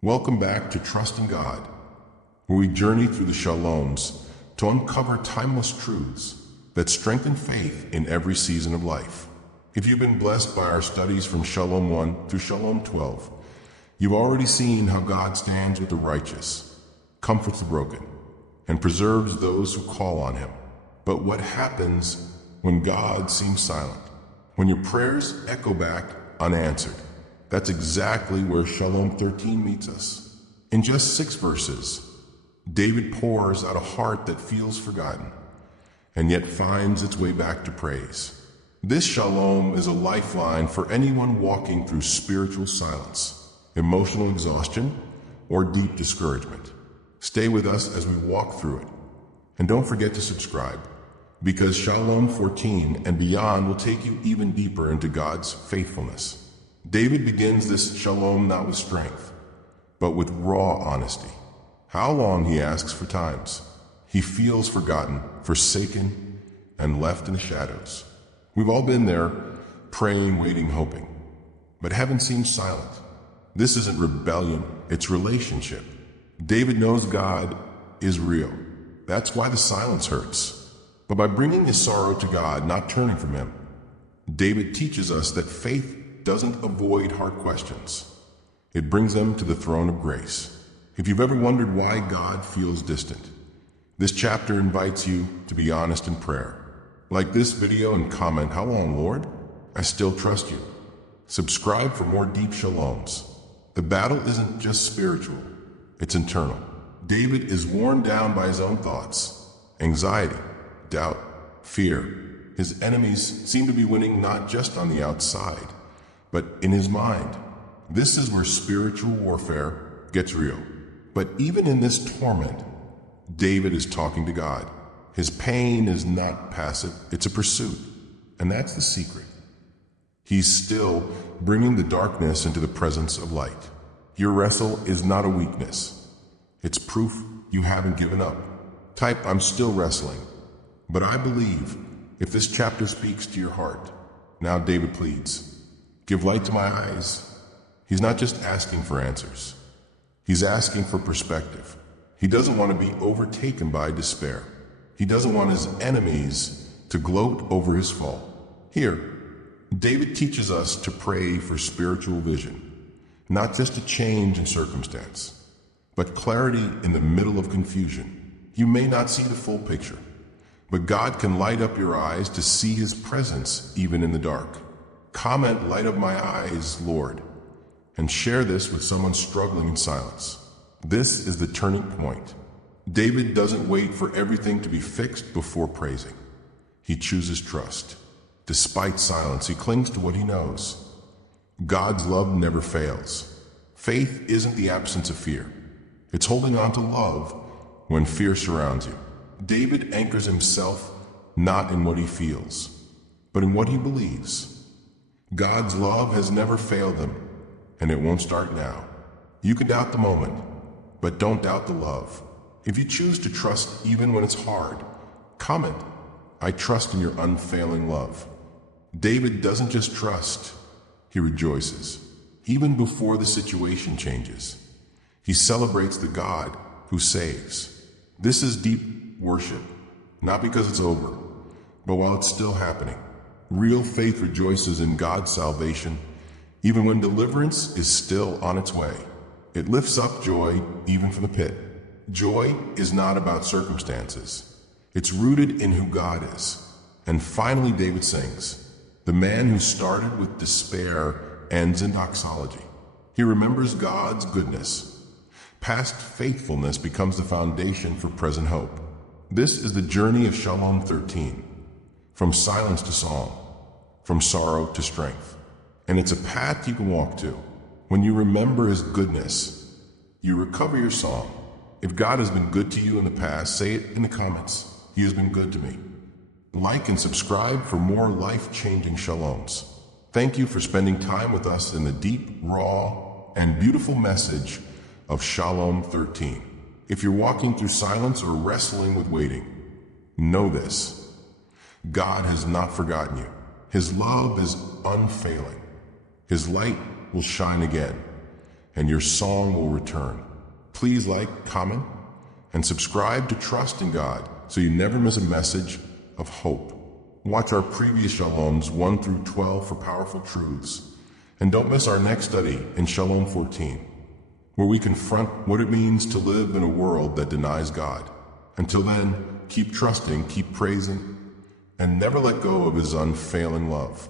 Welcome back to Trusting God, where we journey through the Shaloms to uncover timeless truths that strengthen faith in every season of life. If you've been blessed by our studies from Shalom 1 through Shalom 12, you've already seen how God stands with the righteous, comforts the broken, and preserves those who call on Him. But what happens when God seems silent? When your prayers echo back unanswered? That's exactly where Shalom 13 meets us. In just 6 verses, David pours out a heart that feels forgotten and yet finds its way back to praise. This Shalom is a lifeline for anyone walking through spiritual silence, emotional exhaustion, or deep discouragement. Stay with us as we walk through it. And don't forget to subscribe, because Shalom 14 and beyond will take you even deeper into God's faithfulness. David begins this Shalom not with strength, but with raw honesty. How long, he asks, for times he feels forgotten, forsaken, and left in the shadows. We've all been there, praying, waiting, hoping. But heaven seems silent. This isn't rebellion, it's relationship. David knows God is real. That's why the silence hurts. But by bringing his sorrow to God, not turning from Him, David teaches us that faith doesn't avoid hard questions. It brings them to the throne of grace. If you've ever wondered why God feels distant, this chapter invites you to be honest in prayer. Like this video and comment, "How long, Lord? I still trust you." Subscribe for more deep shaloms. The battle isn't just spiritual, it's internal. David is worn down by his own thoughts, anxiety, doubt, fear. His enemies seem to be winning not just on the outside, but in his mind. This is where spiritual warfare gets real. But even in this torment, David is talking to God. His pain is not passive, it's a pursuit. And that's the secret. He's still bringing the darkness into the presence of light. Your wrestle is not a weakness. It's proof you haven't given up. Type, "I'm still wrestling." But I believe if this chapter speaks to your heart, now David pleads, "Give light to my eyes." He's not just asking for answers. He's asking for perspective. He doesn't want to be overtaken by despair. He doesn't want his enemies to gloat over his fall. Here, David teaches us to pray for spiritual vision, not just a change in circumstance, but clarity in the middle of confusion. You may not see the full picture, but God can light up your eyes to see His presence even in the dark. Comment, "Light up my eyes, Lord," and share this with someone struggling in silence. This is the turning point. David doesn't wait for everything to be fixed before praising. He chooses trust. Despite silence, he clings to what he knows. God's love never fails. Faith isn't the absence of fear. It's holding on to love when fear surrounds you. David anchors himself not in what he feels, but in what he believes. God's love has never failed him, and it won't start now. You can doubt the moment, but don't doubt the love. If you choose to trust even when it's hard, comment, "I trust in your unfailing love." David doesn't just trust, he rejoices. Even before the situation changes, he celebrates the God who saves. This is deep worship, not because it's over, but while it's still happening. Real faith rejoices in God's salvation, even when deliverance is still on its way. It lifts up joy even from the pit. Joy is not about circumstances. It's rooted in who God is. And finally, David sings, "The man who started with despair ends in doxology." He remembers God's goodness. Past faithfulness becomes the foundation for present hope. This is the journey of Shalom 13. From silence to song, from sorrow to strength. And it's a path you can walk to. When you remember His goodness, you recover your song. If God has been good to you in the past, say it in the comments. "He has been good to me." Like and subscribe for more life-changing shaloms. Thank you for spending time with us in the deep, raw, and beautiful message of Shalom 13. If you're walking through silence or wrestling with waiting, know this. God has not forgotten you. His love is unfailing. His light will shine again. and your song will return. Please like, comment, and subscribe to Trust in God so you never miss a message of hope. Watch our previous Shaloms 1 through 12 for powerful truths. And don't miss our next study in Shalom 14, where we confront what it means to live in a world that denies God. Until then, keep trusting, keep praising, and never let go of His unfailing love.